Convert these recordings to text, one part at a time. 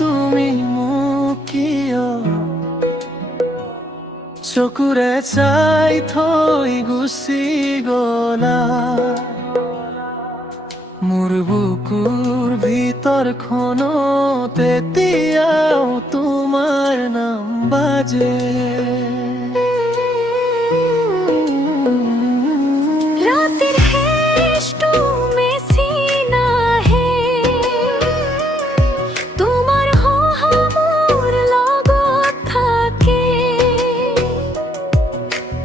তুমি মুকিয় চকুৰে চাই থৈ গুচি গলা মোৰ বুকুৰ ভিতৰখনত এতিয়াও তোমাৰ নাম বাজে।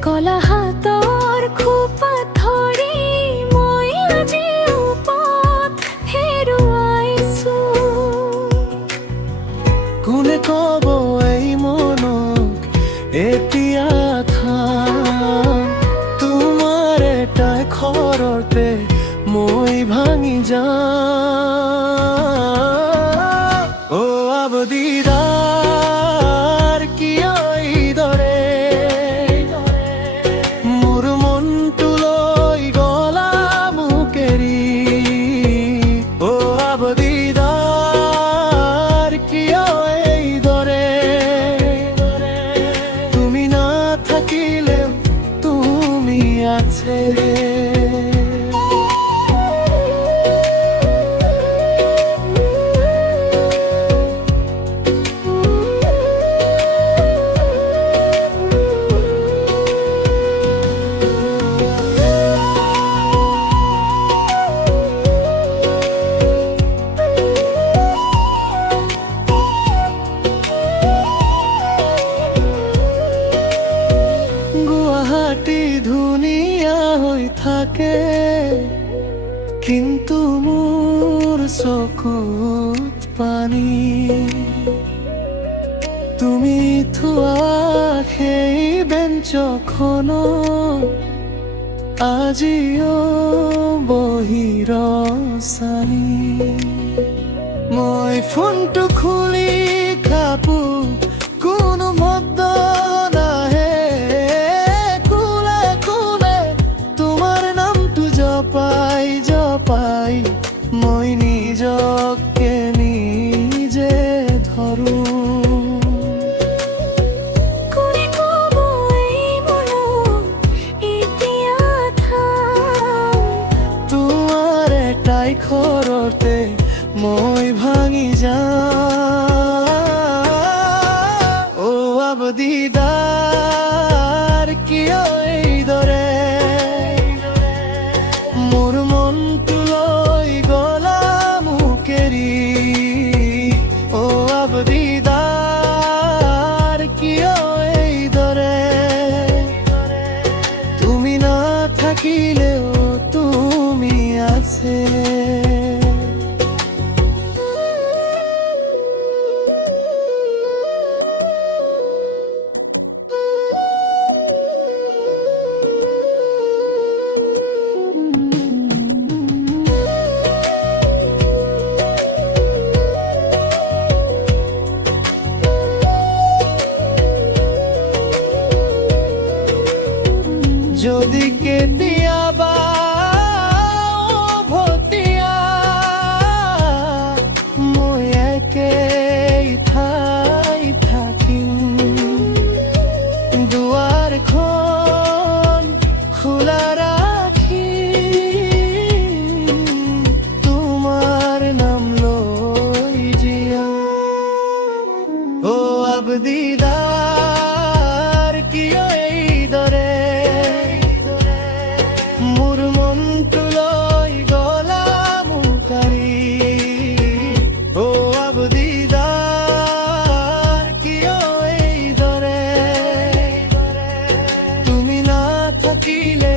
কলা হাতৰ খোপা ধৰি মই আজি পথ হেৰুৱাইছো। কোনে কব এই মনক এতিয়া থাম, তোমাৰ এটাই খৰতে মই ভাঙি যাম। অ আবদিদাৰ কিয় এইদৰে আছে। গুৱাহাটী ধুনীয়া হৈ থাকে কিন্তু মোৰ চকুত পানী, তুমি থোৱা সেই বেঞ্চখনত আজিও বহি ৰচানী। মই ফোনটো খুলি কাপো কোনো শব্দ নাহে, খুলে খুলে তোমাৰ নামটো জপাই জপাই মই নিজকে নিজে ধৰো। তোমাৰ এটাই খৰতে মই ভাঙি যাম। অ আবদিদাৰ কিয় এইদৰে মোৰ মনটো লৈ গলা মোক এৰি। অ আবদিদাৰ কিয় এইদৰে তুমি নাথাকিলেও তুমি আছে। যদি কেতিয়াবা উভতিয়া মই একেই ঠাই থাকিম, দুৱাৰখন খোলা ৰাখি তোমাৰ নাম লৈ জীয়াম। অ আবদিদাৰ কিয় এইদৰে মোৰ মনটো লৈ গলা মোক এৰি। অ আবদিদাৰ কিয় এইদৰে তুমি নাথাকিলে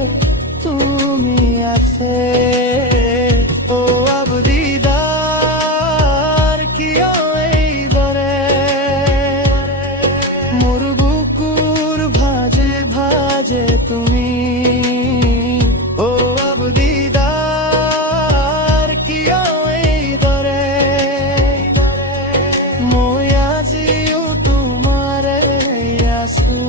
তুমি আছে। অ আবদিদাৰ কিয় এইদৰে মোৰ বুকুৰ ভাজে ভাজে তুমি। অ আবদিদাৰ কিয় এইদৰে মই আজিও তোমাৰে আছো।